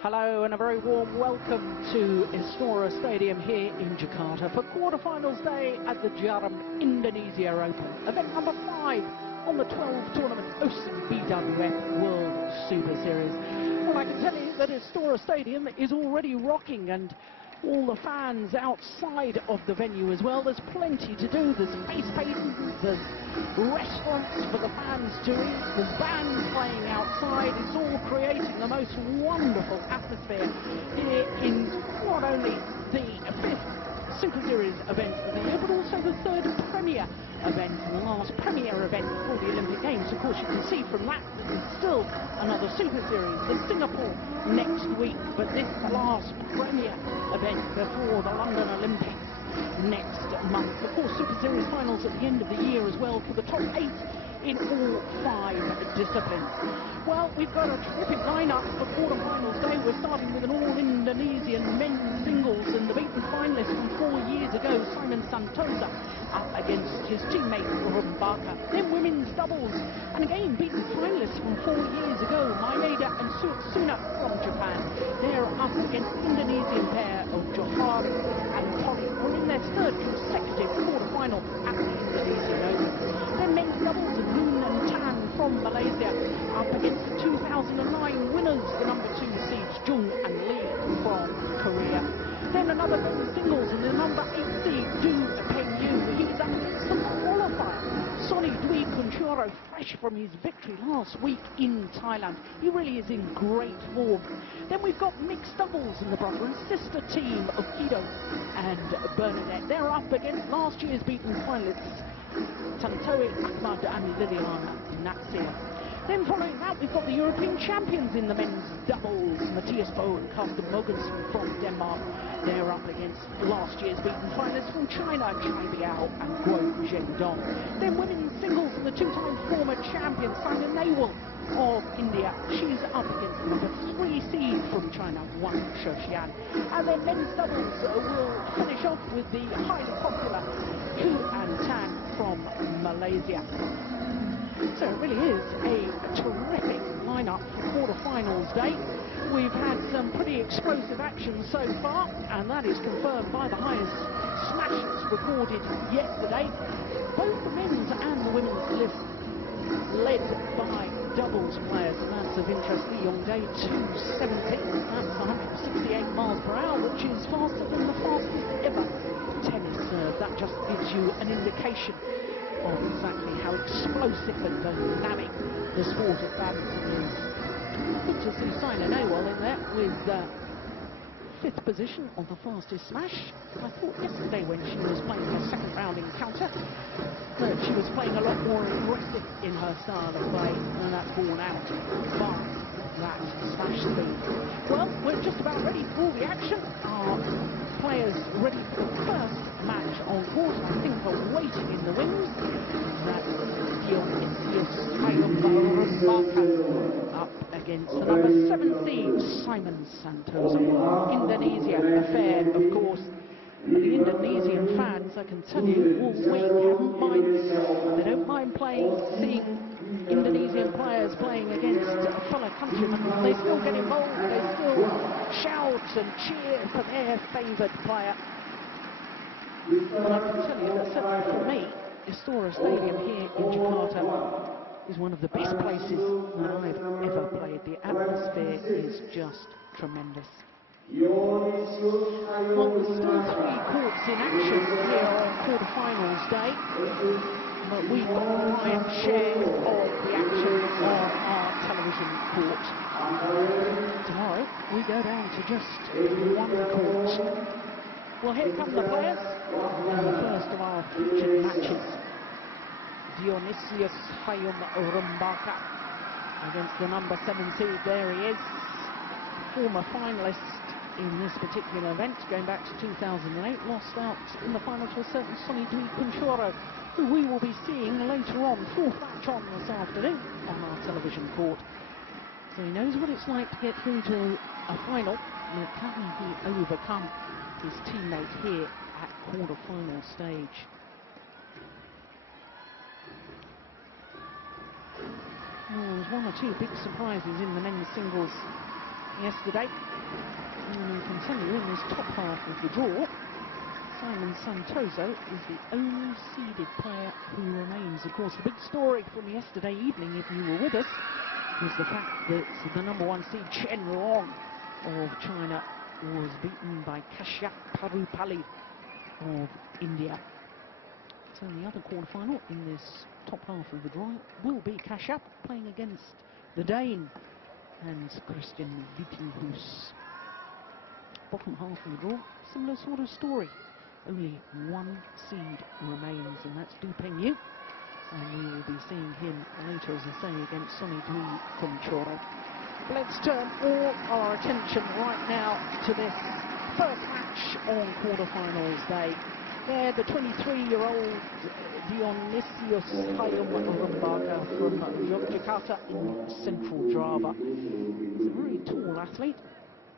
Hello and a very warm welcome to Istora Stadium here in Jakarta for quarterfinals day at the Djarum Indonesia Open, event number 5 on the 12 tournament hosting BWF World Superseries. Well, I can tell you that Istora Stadium is already rocking, and all the fans outside of the venue as well. There's plenty to do. There's face paintings, there's restaurants for the fans to eat, there's bands playing outside. It's all creating the most wonderful atmosphere here in not only the 5th Super Series event of the year, but also the 3rd Premier event, and the last Premier event before the Olympic Games. Of course, you can see from that there's still another Super Series, the Singapore next week, but this is the last Premier event before the London Olympics next month. Of course, Super Series finals at the end of the year as well for the top 8 in all 5 disciplines. Well, we've got a terrific lineup for quarterfinals day. We're starting with an all-Indonesian men's singles, and the beaten finalist from 4 years ago, Santoso, up against his teammate Rumbaka. Then women's doubles, and again beaten finalists from 4 years ago, Maeda and Suna from Japan. They're up against the Indonesian pair of Johar and Polly, who are in their 3rd consecutive quarterfinal at the Indonesian Open. Then men's doubles, Moon and Tan from Malaysia up against the 2009 winners, the number 2 seeds Jung and Lee from Korea. Then another men's singles, and the number 8 seed Du Pengyu. He's up against the qualifier Sonny Dwi Kunchoro, fresh from his victory last week in Thailand. He really is in great form. Then we've got mixed doubles in the brother and sister team of Guido and Bernadette. They're up against last year's beaten finalists Tantowi Ahmad and Liliana Natsir. Then following that, we've got the European champions in the men's doubles, Matthias Bo and Carsten Mogensen from Denmark. They're up against last year's beaten finalists from China, Chai Biao and Guo Zhendong. Then women's singles, and the 2-time former champion, Saina Nehwal of India. She's up against the number 3 seed from China, Wang Shouxian. And then men's doubles will finish off with the highly popular Ku and Tan from Malaysia. So it really is a terrific lineup for quarterfinals day. We've had some pretty explosive action so far, and that is confirmed by the highest smashes recorded yesterday. Both the men's and the women's list led by doubles players, and that's of interest. Lee Yong-dae 270, that's 168 miles per hour, which is faster than the fastest ever tennis serve. That just gives you an indication of exactly how explosive and dynamic the sport of badminton is. Good to see Saina Nehwal in there with 5th position on the fastest smash. I thought yesterday when she was playing her 2nd round encounter that she was playing a lot more aggressive in her style of play, and that's borne out by that smash speed. Well, we're just about ready for all the action. Our players ready for the first match on court, I think, are waiting in the wings. That's Dionysius Hayom Rumbaka up against the number 7 seed, Simon Santoso. Indonesia affair, of course. The Indonesian fans, I can tell you, all week they don't mind seeing Indonesian players playing against fellow countrymen. They still get involved, they still shout and cheer for their favoured player. And I can tell you that certainly for me, Istora Stadium here in Jakarta is one of the best places that I've ever played. The atmosphere is just tremendous. Well, there's still 3 courts in action here on quarterfinals day, but we've got the lion's share of the action on our television court. Tomorrow we go down to just 1 court. Well, here come the players in the first of our featured matches. Dionysius Hayom Rumbaka against the number 7 seed. There he is, former finalist in this particular event, going back to 2008, lost out in the final to a certain Sonny Dwi Kunchoro, who we will be seeing later on, 4th match on this afternoon on our television court. So he knows what it's like to get through to a final, and can he overcome his teammate here at quarter-final stage. Well, there's 1 or 2 big surprises in the men's singles yesterday. And you can tell you in this top half of the draw, Simon Santoso is the only seeded player who remains. Of course, the big story from yesterday evening, if you were with us, was the fact that the number 1 seed Chen Long of China was beaten by Kashyap Parupalli of India. So the other quarterfinal in this top half of the draw will be Kashyap playing against the Dane and Christian Vittinghus. Bottom half of the draw, similar sort of story. Only 1 seed remains, and that's Du Pengyu. And we will be seeing him later, as I say, against Sonny Dui from Choro. Let's turn all our attention right now to this first match on quarterfinals day. There, the 23-year-old Dionysius Hayom Rumbaka from Jakarta in central Java. He's a very tall athlete.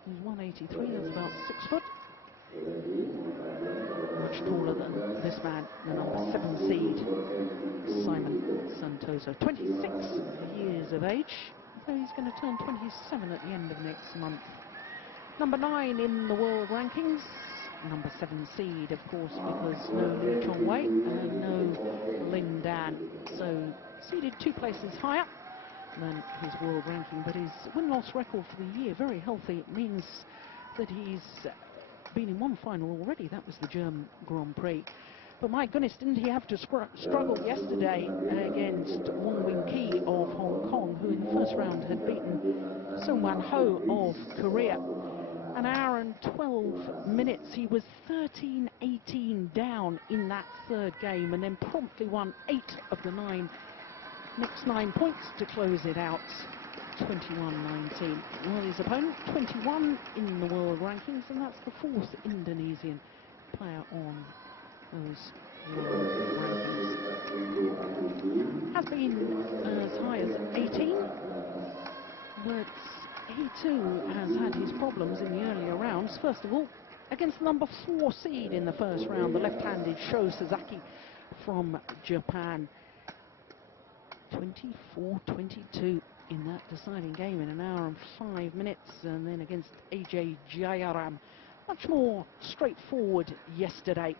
He's 183, that's about 6 foot. Much taller than this man, the number 7 seed, Simon Santoso. 26 years of age, so he's going to turn 27 at the end of next month. Number 9 in the world rankings, number 7 seed, of course, because no Lee Chong-wei and no Lin Dan. So seeded 2 places higher than his world ranking, but his win-loss record for the year, very healthy. It means that he's been in 1 final already. That was the German Grand Prix. But my goodness, didn't he have to struggle yesterday against Wong Wing Ki of Hong Kong, who in the first round had beaten Sung Wan Ho of Korea. An hour and 12 minutes. He was 13-18 down in that 3rd game, and then promptly won 8 of the next 9 points to close it out. 21-19. Well, his opponent, 21 in the world rankings, and that's the 4th Indonesian player on those world rankings. Has been as high as 18, but he too has had his problems in the earlier rounds. First of all, against the number 4 seed in the first round, the left-handed Sho Sasaki from Japan. 24-22 in that deciding game in an hour and 5 minutes, and then against AJ Jayaram, much more straightforward yesterday.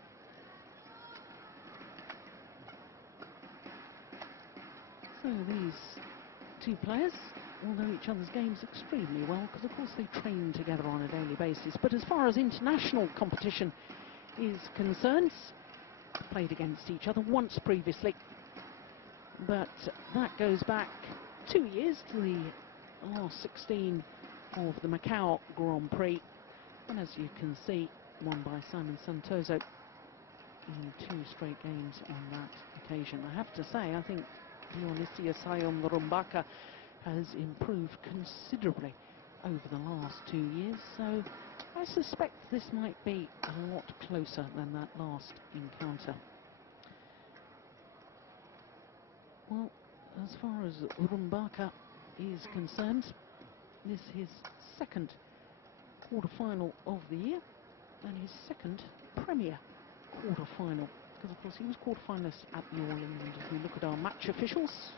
So these 2 players all know each other's games extremely well, because of course they train together on a daily basis. But as far as international competition is concerned, played against each other once previously, but that goes back 2 years to the last 16 of the Macau Grand Prix, and as you can see, won by Simon Santoso in 2 straight games on that occasion. I have to say, I think Dionysius Hayom Rumbaka has improved considerably over the last 2 years, so I suspect this might be a lot closer than that last encounter. Well, as far as Rumbaka is concerned, this is his 2nd quarter-final of the year and his 2nd Premier quarter-final, because of course he was quarter-finalist at the All England. If we look at our match officials,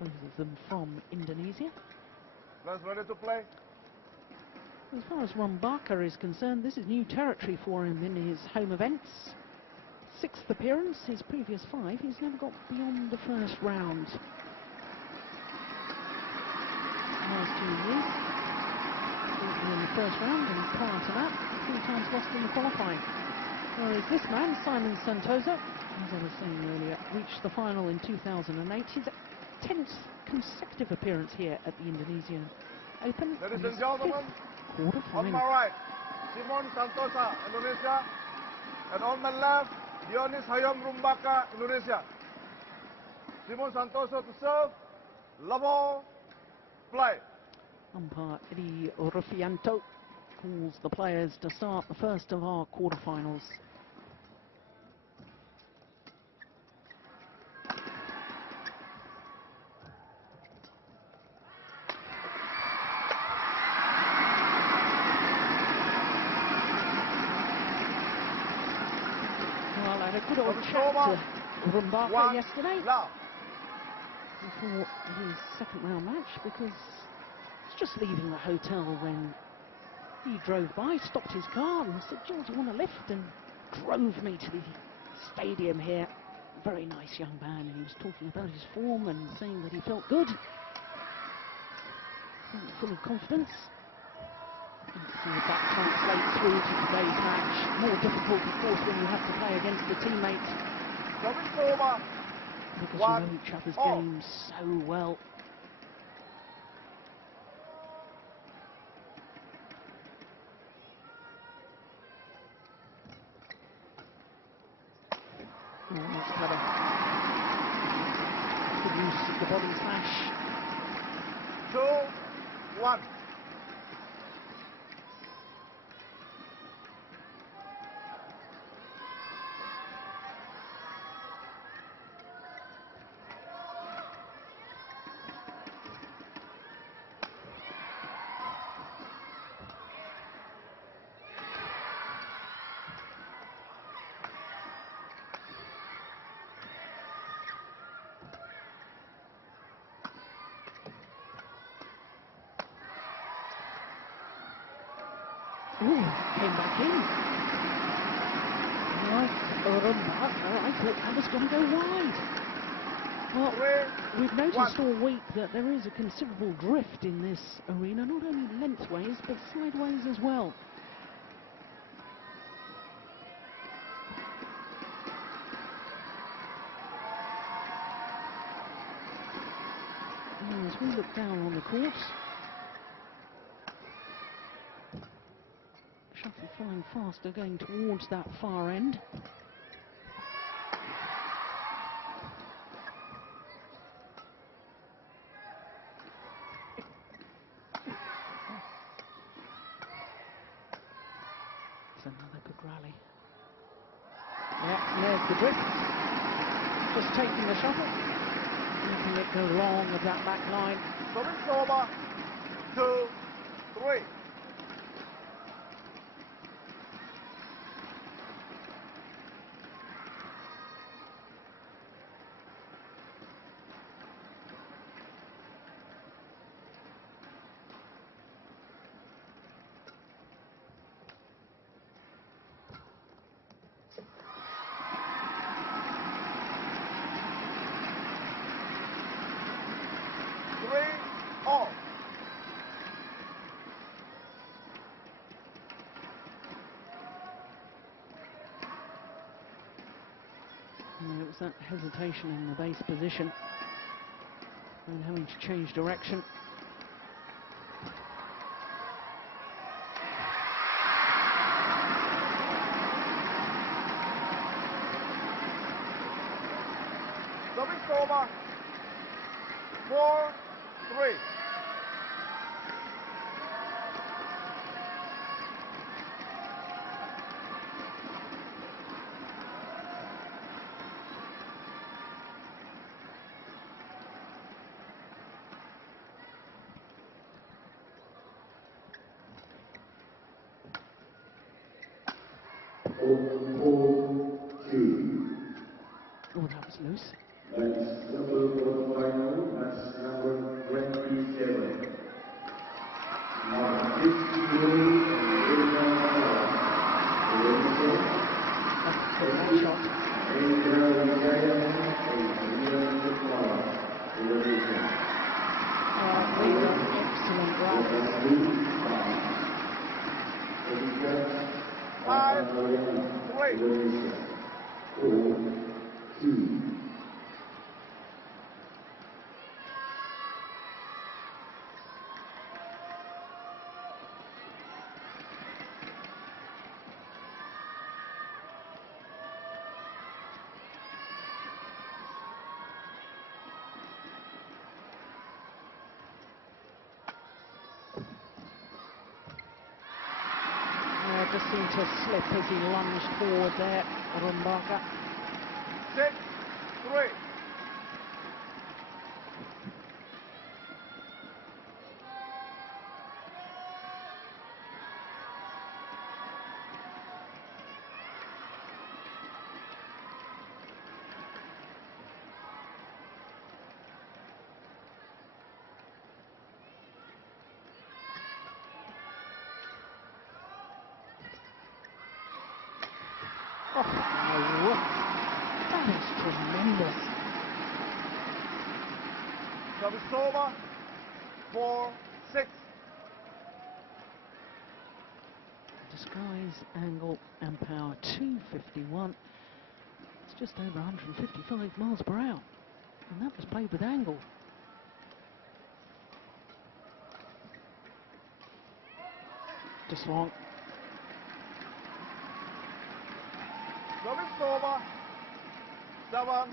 both of them from Indonesia. Players ready to play? As far as Rumbaka is concerned, this is new territory for him in his home events. 6th appearance, his previous 5, he's never got beyond the first round. Last 2 years, beaten in the first round, and prior to that, 3 times lost in the qualifying. Whereas this man, Simon Santoso, as I was saying earlier, reached the final in 2008. His 10th consecutive appearance here at the Indonesian Open. Ladies and gentlemen, on my right, Simon Santoso, Indonesia, and on my left, Dionysius Hayom Rumbaka, Indonesia. Simon Santoso to serve, level, play. Umpire Eddie Rufianto calls the players to start the first of our quarterfinals. Well, I had a good old chat to Rumbaka yesterday before his 2nd round match, because just leaving the hotel when he drove by, stopped his car and said, "George, you want a lift?" and drove me to the stadium here. Very nice young man, and he was talking about his form and saying that he felt good, full of confidence. Let's see if that translates through to today's match. More difficult, of course, when you have to play against the teammates, because you know each other's games so well. Oh, that's clever. Good use of the body slash. 2-1. Ooh, came back in. Nice Rumbaka. I thought that was going to go wide. Well, we've noticed all week that there is a considerable drift in this arena, not only lengthways, but sideways as well. And as we look down on the course, shuttle flying faster, going towards that far end. It's another good rally. Yeah, there's the drift. Just taking the shuttle, letting it go long of that back line. Service over. 2-3. It was that hesitation in the base position and having to change direction. Service over. 4-3. Oh, that was loose. Let's double quarterfinal, match number 27. Now, this Shot. These are excellent runs. 5-3. Just seemed to slip as he lunged forward there, Rumbaka. 6-3. Oh, no. That is tremendous. Service over. 4-6. Disguise, angle and power 251. It's just over 155 miles per hour. And that was played with angle. Just long. Service over. 7-4.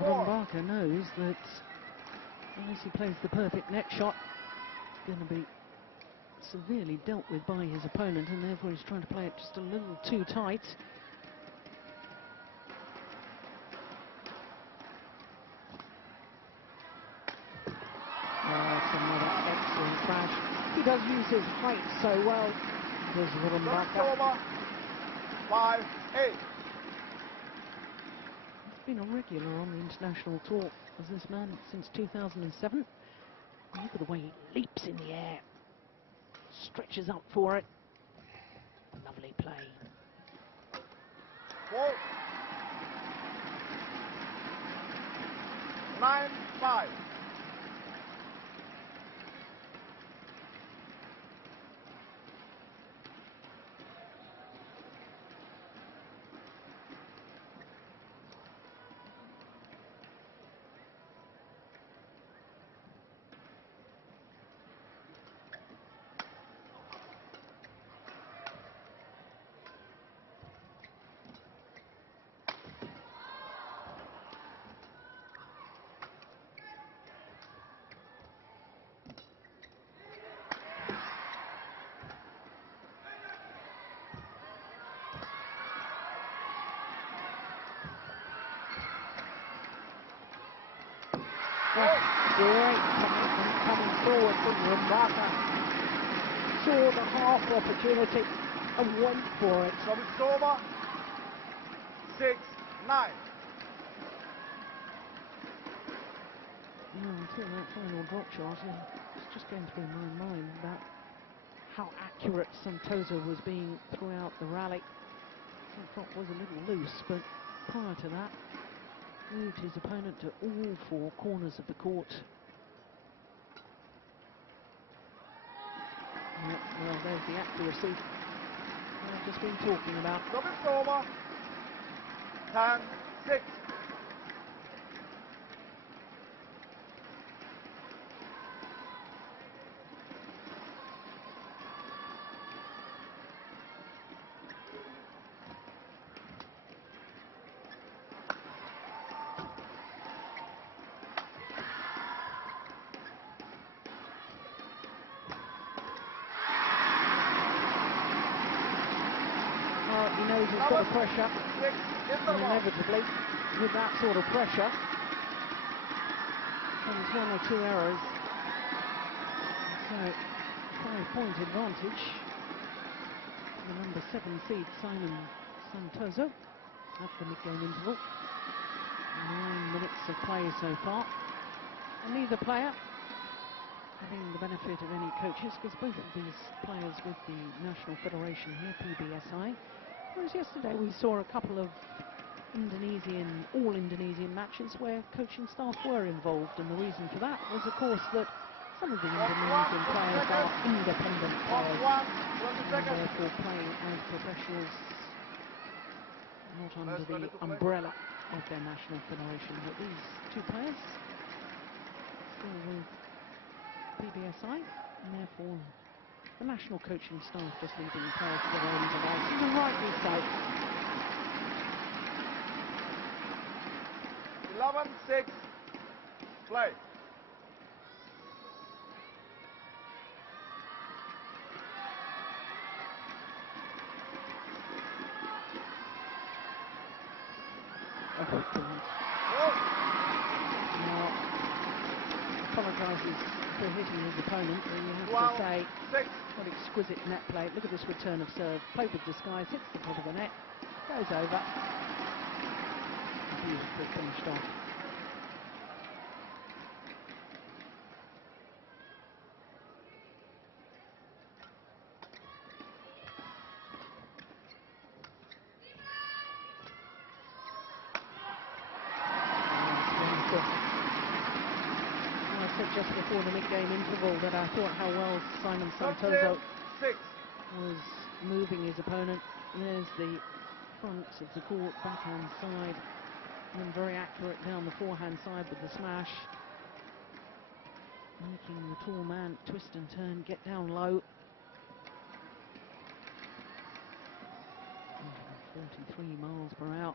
Well, Rumbaka knows that unless he plays the perfect next shot, it's going to be severely dealt with by his opponent, and therefore he's trying to play it just a little too tight. That's another excellent crash. He does use his height so well. There's Rumbaka. 5-8. Been a regular on the international tour as this man since 2007. Look at the way he leaps in the air, stretches up for it. Lovely play. 9-5. Great commitment coming forward from Rumbaka. Saw the half opportunity and went for it. Service over. 6-9. Until that final drop shot, it's just going through my mind about how accurate Santoso was being throughout the rally. That drop was a little loose, but prior to that, moved his opponent to all four corners of the court. Well, there's the accuracy I've just been talking about. Service over. 10-6. He knows he's got the pressure, and inevitably, with that sort of pressure, comes one or two errors. So, 5-point advantage. The number 7 seed, Simon Santoso, at the mid-game interval. 9 minutes of play so far. And neither player having the benefit of any coaches, because both of these players with the National Federation here, PBSI. Whereas yesterday we saw a couple of all Indonesian matches where coaching staff were involved, and the reason for that was, of course, that some of the Indonesian players are independent players, and therefore playing as professionals, not under the umbrella of their national federation. But these two players still with PBSI, and therefore the national coaching staff just leaving the players to their own devices, and rightly so. 11-6. Play. Good dance. Now, apologises for hitting his opponent, but you have to say, what exquisite net play. Look at this return of serve. Played with disguise, hits the top of the net, goes over. Beautifully finished off. Just before the mid-game interval that I thought how well Simon Santoso was moving his opponent. There's the front of the court, backhand side, and then very accurate down the forehand side with the smash, making the tall man twist and turn, get down low. 43 miles per hour.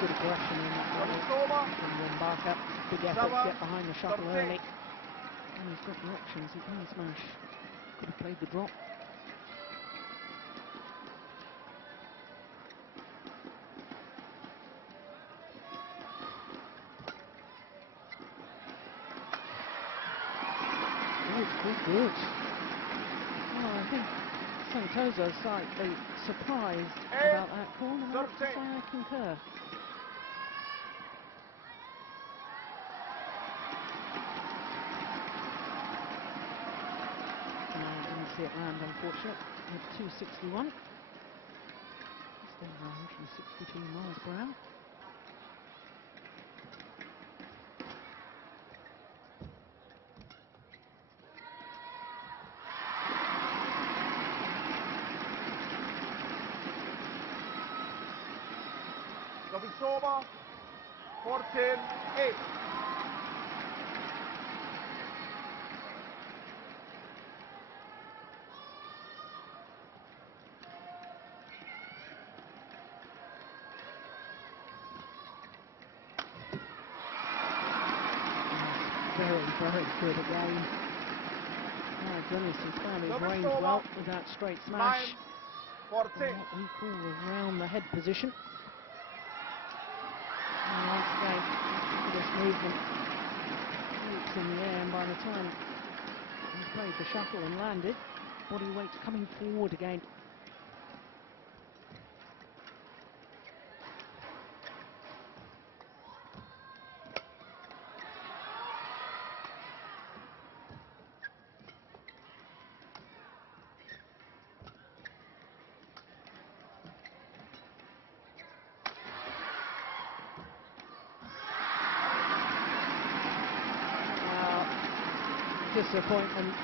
Good aggression in that rally from Rumbaka. Big effort to get behind the shuttle early. And he's got the options, he can smash. Could have played the drop. Good. Well, I think Santoso's slightly surprised about that call, and I have to say I concur. Didn't see it land, unfortunately, at 261. Just over 162 miles per hour. It's over. 14-8. Very good again. My goodness, he's found his range well with that straight smash. 9-14. What we call around the head position. And once again, look at this movement. Leaps in the air, and by the time he's played the shuttle and landed, body weight's coming forward again. Disappointment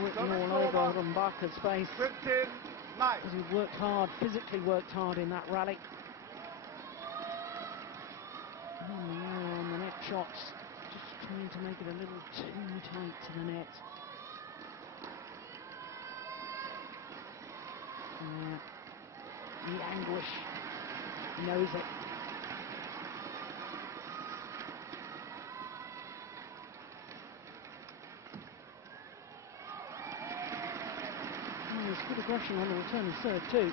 written all over Rumbaka's face. 15-9. Because he worked hard, physically worked hard in that rally. And the error on the net shots, just trying to make it a little too tight to the net. The anguish, he knows it. Good aggression on the return of serve too.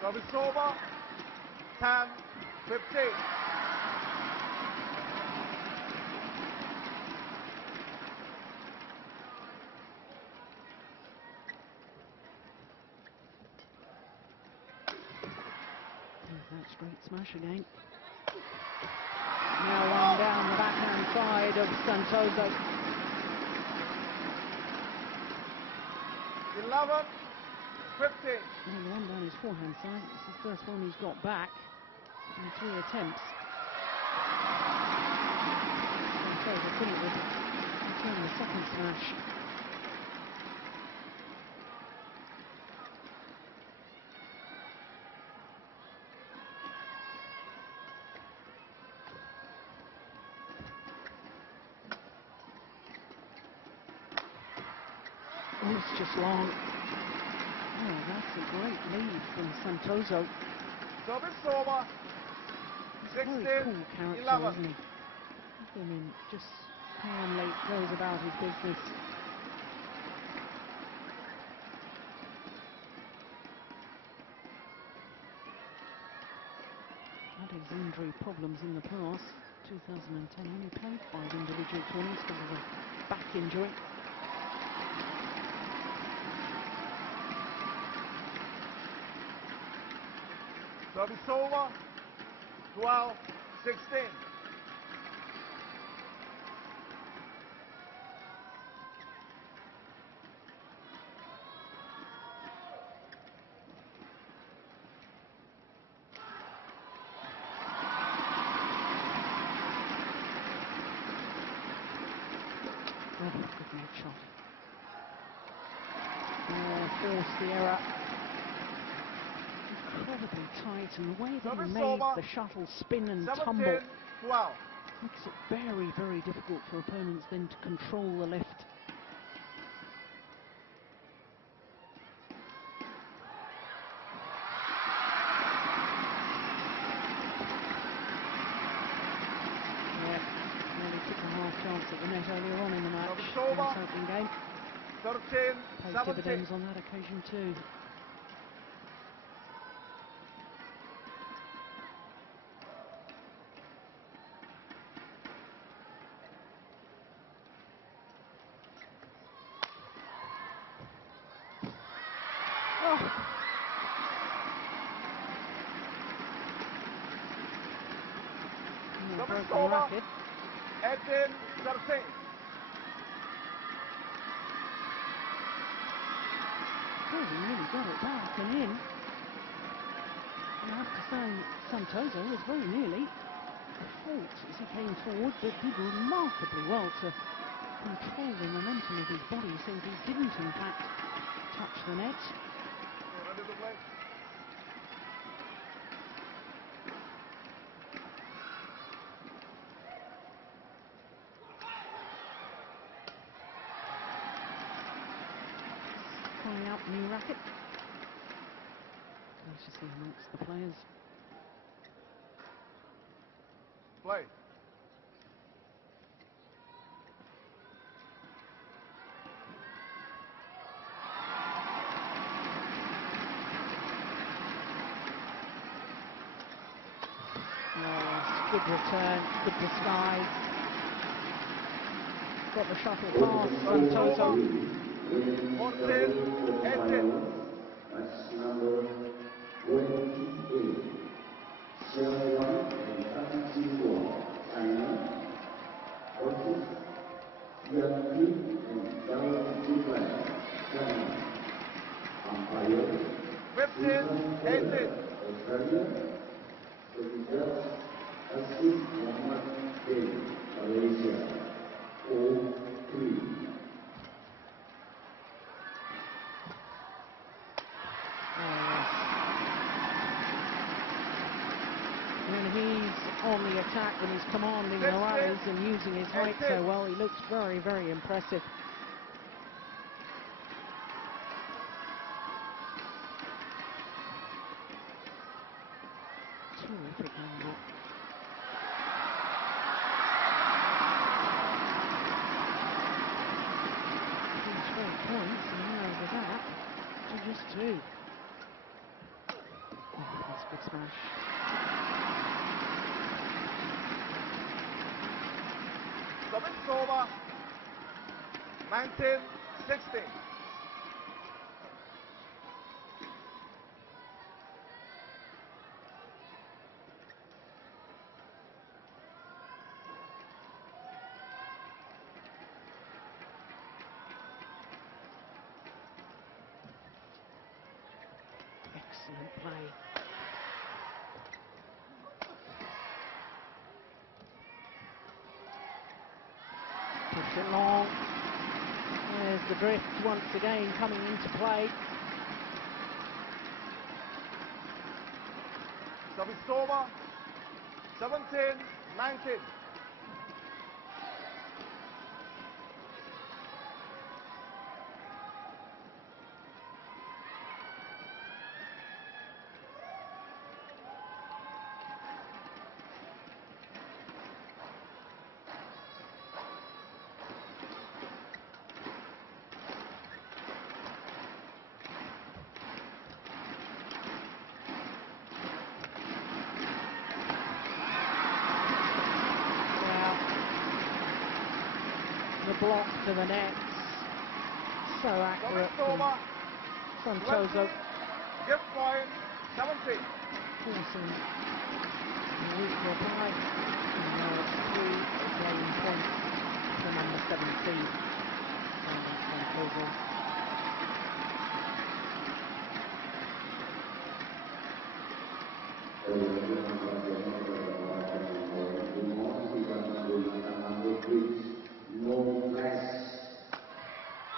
Service over. 10-15. That straight smash again. Now one down the backhand side of Santoso. 11-15. And the one down his forehand side. It's the first one he's got back in 3 attempts. Santoso couldn't return the second smash. Oh, it's just long. Oh, that's a great lead from Santoso. Service over. Very 16, cool character, 11. isn't he? I mean, just calmly goes about his business. Had his injury problems in the past. 2010 only played 5 individual tournaments because of a back injury. Service over. 12, 16. Oh, good net shot. Forced the error. Incredibly tight, and the way that he made the shuttle spin and 17, tumble 12. makes it very, very difficult for opponents then to control the lift. Yeah, nearly took a half chance at the net earlier on in the match. In this opening game. 13, Paid 17. dividends on that occasion too. Broken racket. 18, 13. Oh, he really got it back and in. And I have to say, Santoso was very nearly a fault as he came forward, but did remarkably well to control the momentum of his body so that he didn't, in fact, touch the net. Ready to play? Trying out the new racket. Graciously amongst the players. Play. Good return, good disguise. Got the shuttle past Santoso. 14, 18. That's number 28. Xiaowan and Jinguo, China, versus Yang and Djarum Indonesia, China. Umpire 15, 18. Australia. So the judge Asif Muhammad bin Malaysia, 0-3. When he's on the attack, when he's commanding the rallies and using his height so well, he looks very, very impressive. Terrific angle. He's 4 points and narrows the gap to just 2. Oh, that's a good smash. Service over. 19, 16. Excellent play. Push it long. There's the drift once again coming into play. Service over. 17, 19. block to the net. So accurate from Santoso. Give point 17. Forcing the weak reply. And now it's 3-game points for number 17. Santoso.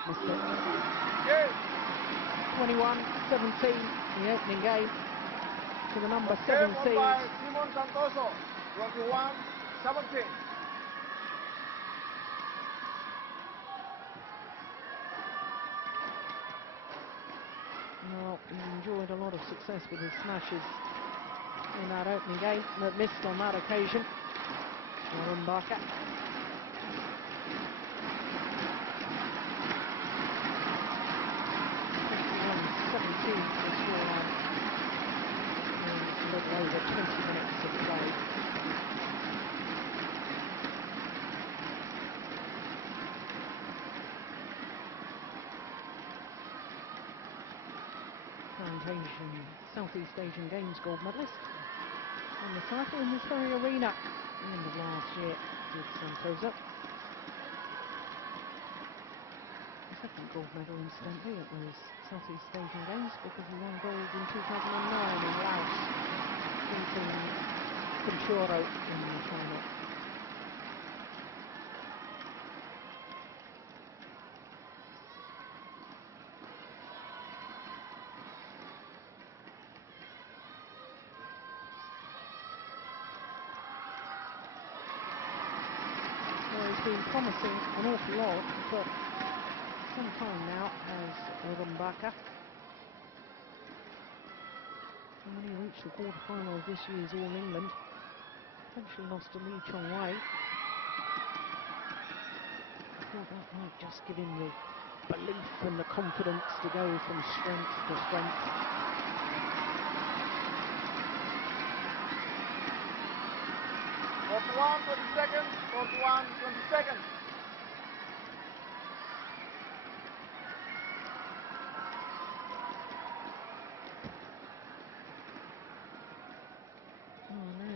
Missed it. 21-17, the opening game to the number 7 seed. By Simon Santoso, 21-17. Well, he enjoyed a lot of success with his smashes in that opening game, but missed on that occasion. Rumbaka. 17 the scoreline. A little over 20 minutes of play. Southeast Asian Games gold medalist on the cycle in this very arena at the end of last year with Santoso. The second gold medal, incidentally, at those Southeast Asian Games, because he won gold in 2009 in Laos, beating Conchoro in the final. Been promising an awful lot for some time now as Rumbaka. And when he reached the quarter-final of this year's All England, eventually lost to Lee Chong Wei. I thought that might just give him the belief and the confidence to go from strength to strength. Forty-one, 20 seconds. 41, 20 seconds. Oh no,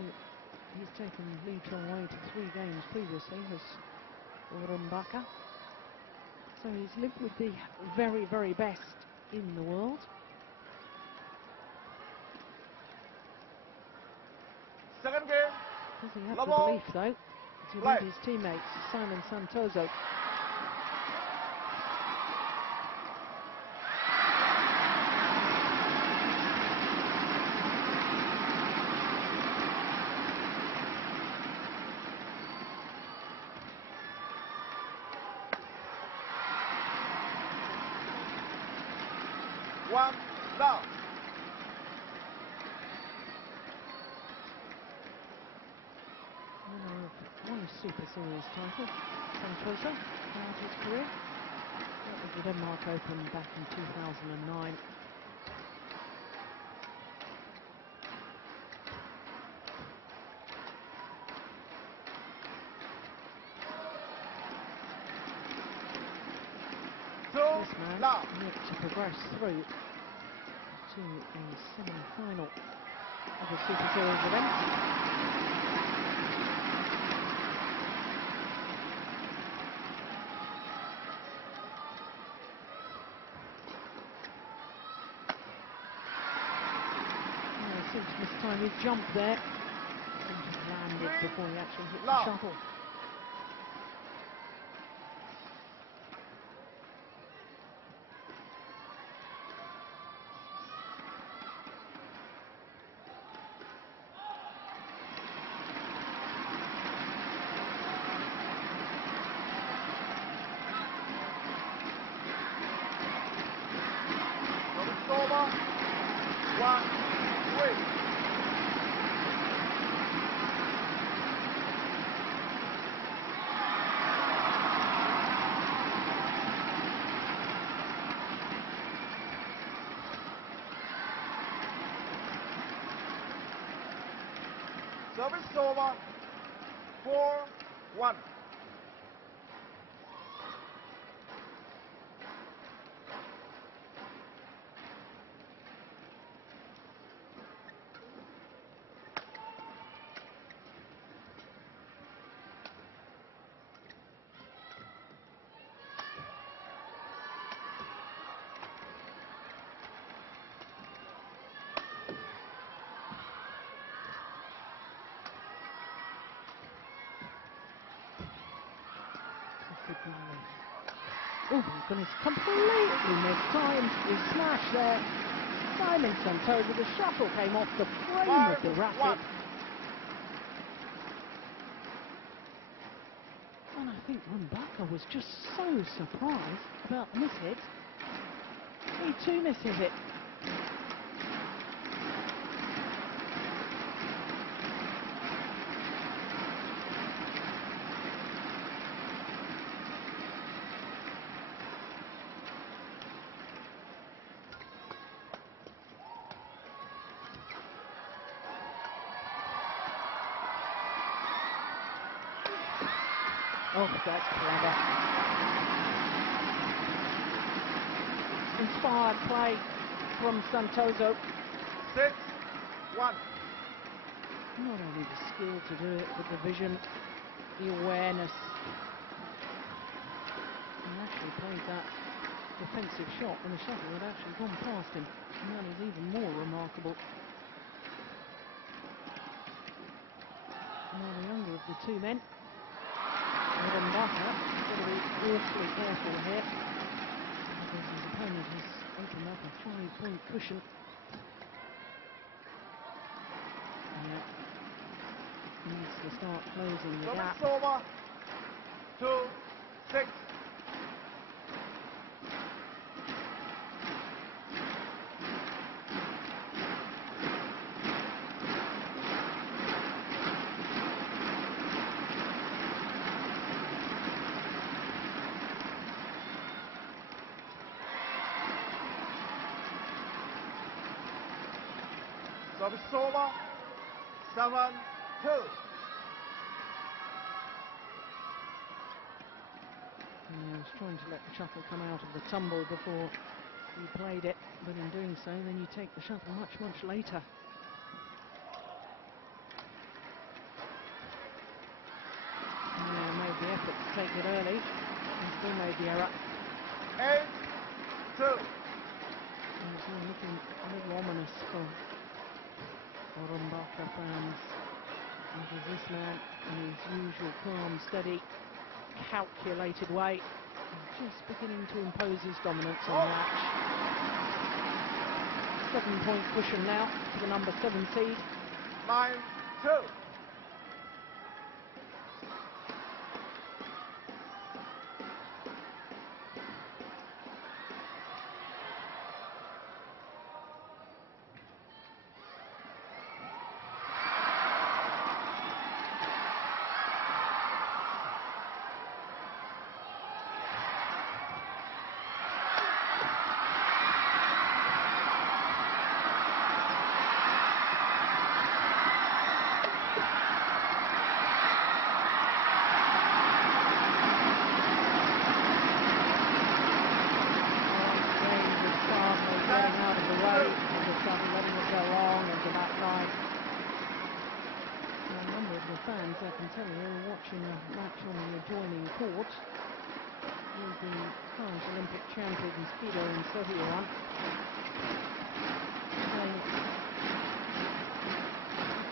he's taken Lee Chong Wei to 3 games previously as Rumbaka. So he's lived with the very, very best in the world. Second game. Does he have the belief, though, to lead his teammates, Simon Santoso? One down. One Super Series title, Santoso, throughout his career. That was the Denmark Open back in 2009. This man yet to progress through to a semi-final of the Super Series event. This time he jumped there and just landed before he actually hit the shuttle. It's over. 1-3. Service over. 4-1. Oh my goodness, completely mistimed. He smashed there. Simon Santoso, the shuttle came off the frame of the racket. And I think Rumbaka was just so surprised about the miss hit. He too misses it. Oh, that's clever. Inspired play from Santoso. 6-1. Not only the skill to do it, but the vision, the awareness. He actually played that defensive shot when the shuttle had actually gone past him. And that is even more remarkable. Now the younger of the two men. Rumbaka, got to be awfully careful here because his opponent has opened up a 5-point cushion. Yeah. Needs to start closing the gap. Over. 2-6. Service over, 7-2. He was trying to let the shuttle come out of the tumble before he played it, but in doing so, then you take the shuttle much, much later. Yeah, made the effort to take it early, and still made the error. 8-2. It's looking a little ominous for Rumbaka fans. Because this man, in his usual calm, steady, calculated way, just beginning to impose his dominance on the match. 7-point cushion now to the number 7 seed. 9-2. Fans, I can tell you, are watching a match on the adjoining court with the current Olympic champion Speedo in Sevier.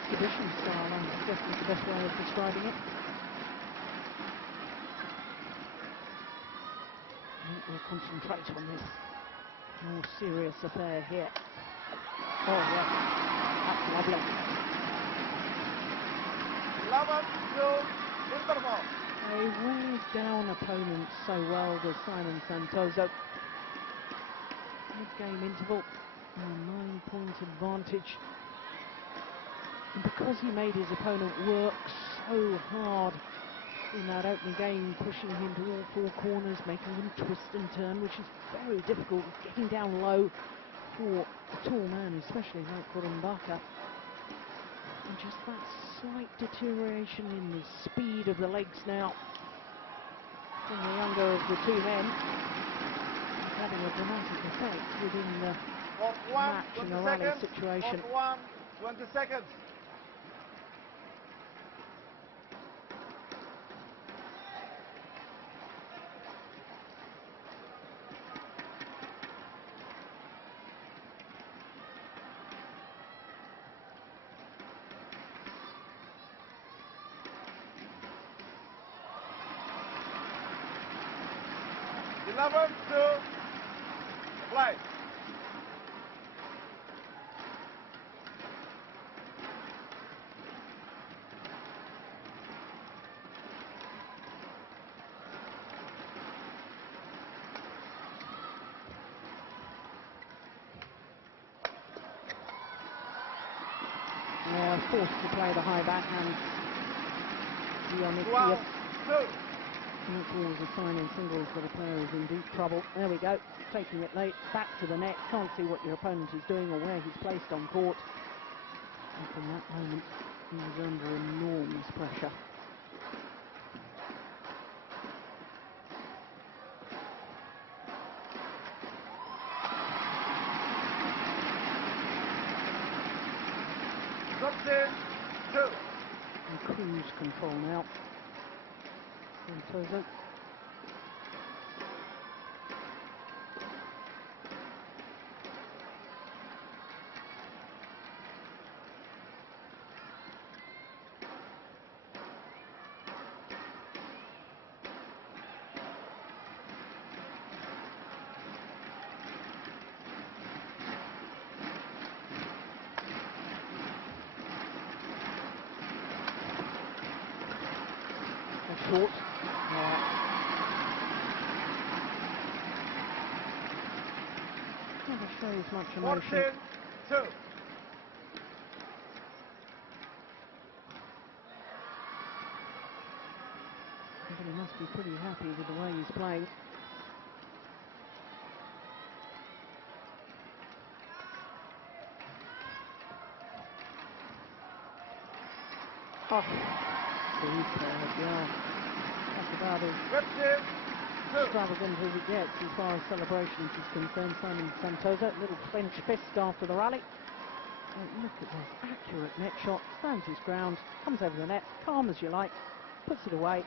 Exhibition style, I guess, is the best way of describing it. I think we'll concentrate on this more serious affair here. Oh, yes, that's lovely. 11-2 interval. They wore down opponents so well, does Simon Santoso. Mid-game interval, a 9-point advantage. And because he made his opponent work so hard in that opening game, pushing him to all four corners, making him twist and turn, which is very difficult, getting down low for a tall man, especially like Rumbaka. And just that slight deterioration in the speed of the legs now from the younger of the two men is having a dramatic effect within the match in a rally situation. 20 seconds. 11-2, play. Forced to play the high backhand. Wow. And it's always a sign in singles that a player is in deep trouble. There we go, taking it late, back to the net, can't see what your opponent is doing or where he's placed on court. And from that moment, he was under enormous pressure. And cruise control now. Santoso. Short. Never shows much emotion. 14-2. But he must be pretty happy with the way he's playing. Oh. Yeah, that's about as extravagant as it gets as far as celebrations is concerned. Simon Santoso, little French fist after the rally. And look at this accurate net shot, stands his ground, comes over the net, calm as you like, puts it away.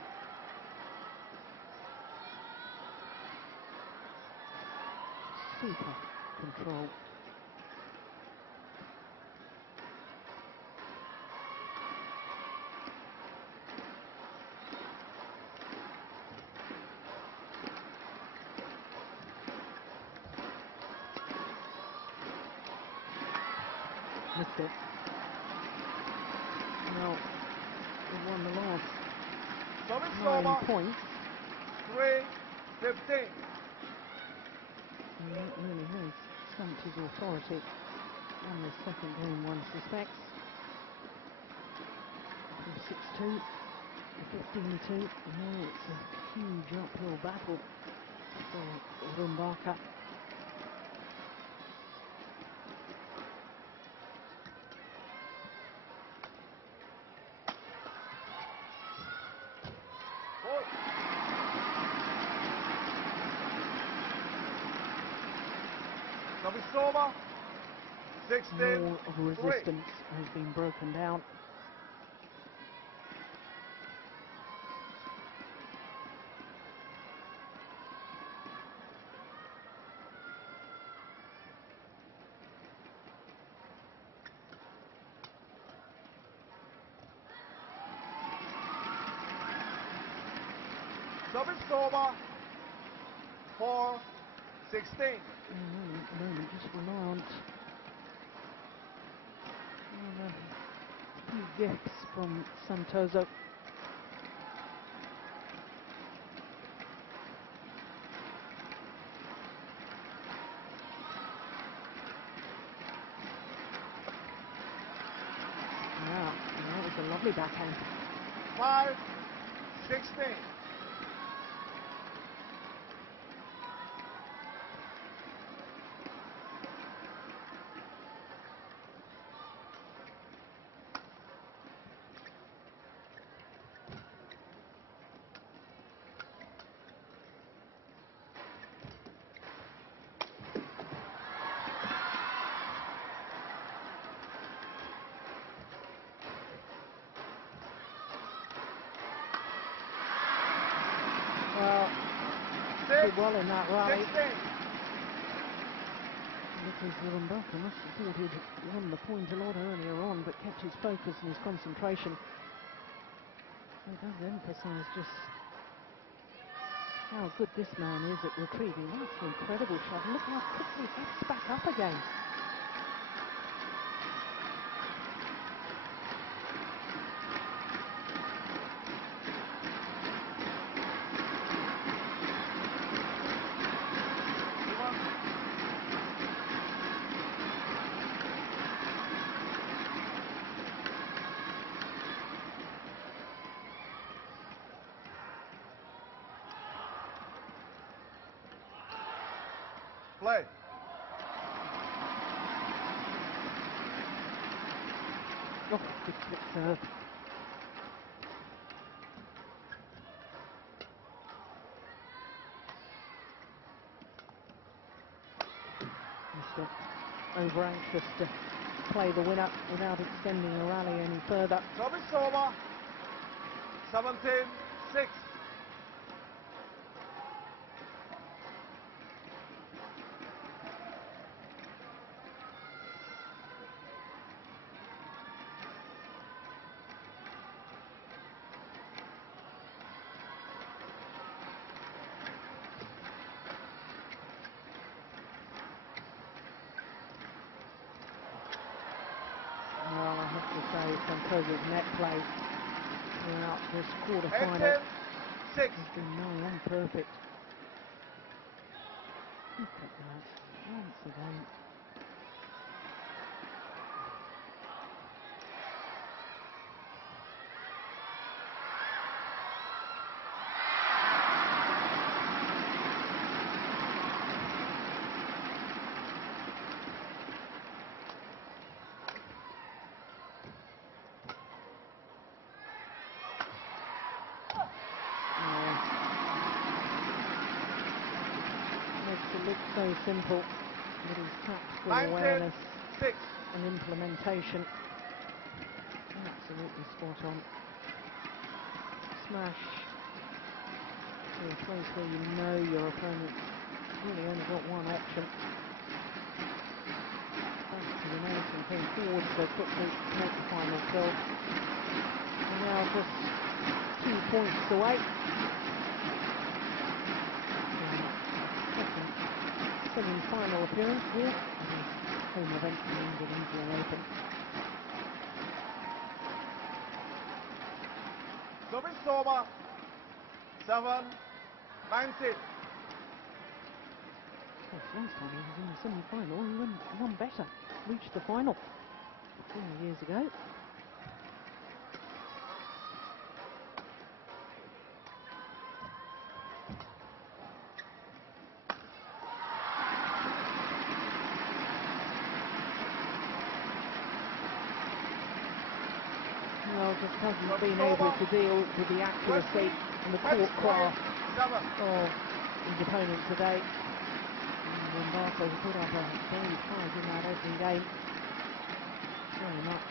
Super control. Missed it. Well, they won the last 9 points. 3-15. And that really has stumped his authority on the second game, one suspects. From 6-2 to 15-2. Now it's a huge uphill battle for Rumbaka. Over. 16. More of resistance has been broken down. Service over. 4-16. At the moment, just reliant on a few gifts from Santoso. Wow, that was a lovely backhand. 5-16. Well, did well in that rally. 16. Because Rumbaka must have thought he'd won the point a lot earlier on, but kept his focus and his concentration. It does emphasise just how good this man is at retrieving. That's an incredible shot. Look how quickly he gets back up again. Play. Oh, good split serve. Mr. over anxious to play the winner without extending the rally any further. Service over. 17-6. Well, I have to say, Santoso's net play throughout this quarter-final 18-6. has been nigh on perfect. Look at that, once again. It looks so simple, but his tactical awareness 19-6. and implementation absolutely spot on. Smash to a place where you know your opponent's really only got one option. Thanks to the American came forward so quickly to make the final kill. And now just 2 points away. Semi-final appearance here at his home event in the Indonesian Open. Service over. 7-19. Last time he was in the semi-final, he went one better, reached the final 4 years ago. Well, just hasn't been able to deal with the accuracy and the court craft of his opponent today. Rumbaka put up a very fight in that opening game. Very much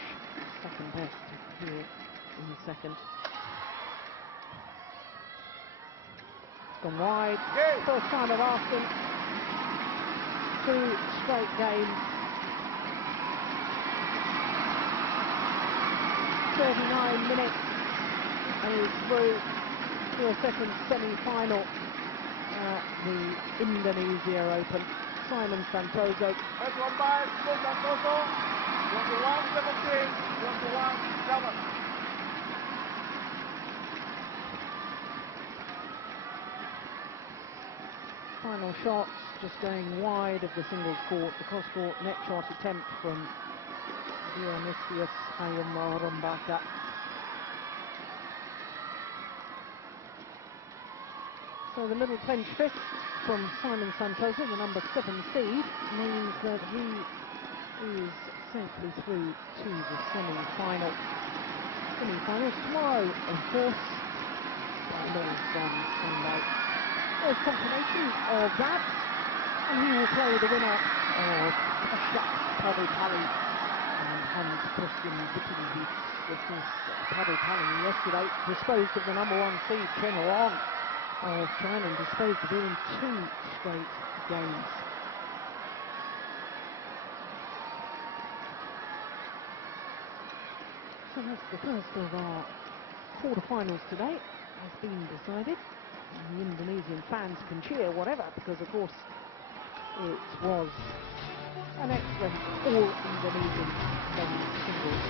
second best here in the second. Gone wide. First time of asking. 2 straight games. 39 minutes and he's through to a second semi-final at the Indonesia Open. Simon Santoso. That's one by Santoso. 21-17. 21-7. Final shots just going wide of the singles court. The cross-court net shot attempt from Dionysius Hayom Rumbaka. So the middle clench fist from Simon Santoso, the number 7 seed, means that he is safely through to the semi-final. Semi-finals tomorrow, of course. Finals on Sunday. There's confirmation of that, and he will play the winner of Padel and Hans Christian Wittenbeek. Of course, Padel yesterday disposed of the number 1 seed, Chen Long of China, and disposed of him in 2 straight games. So that's the first of our quarterfinals today has been decided. The Indonesian fans can cheer whatever, because of course it was an excellent all-Indonesian men's singles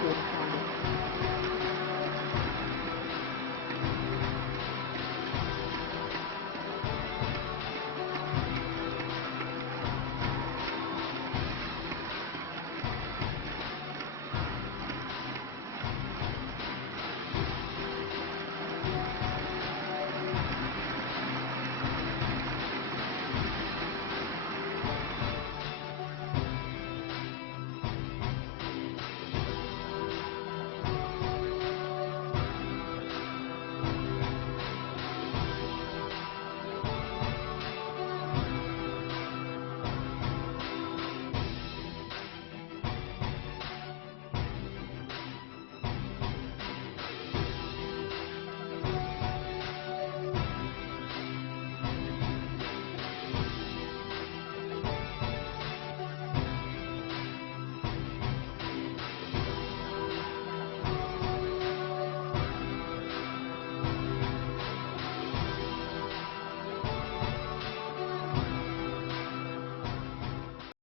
quarter-final.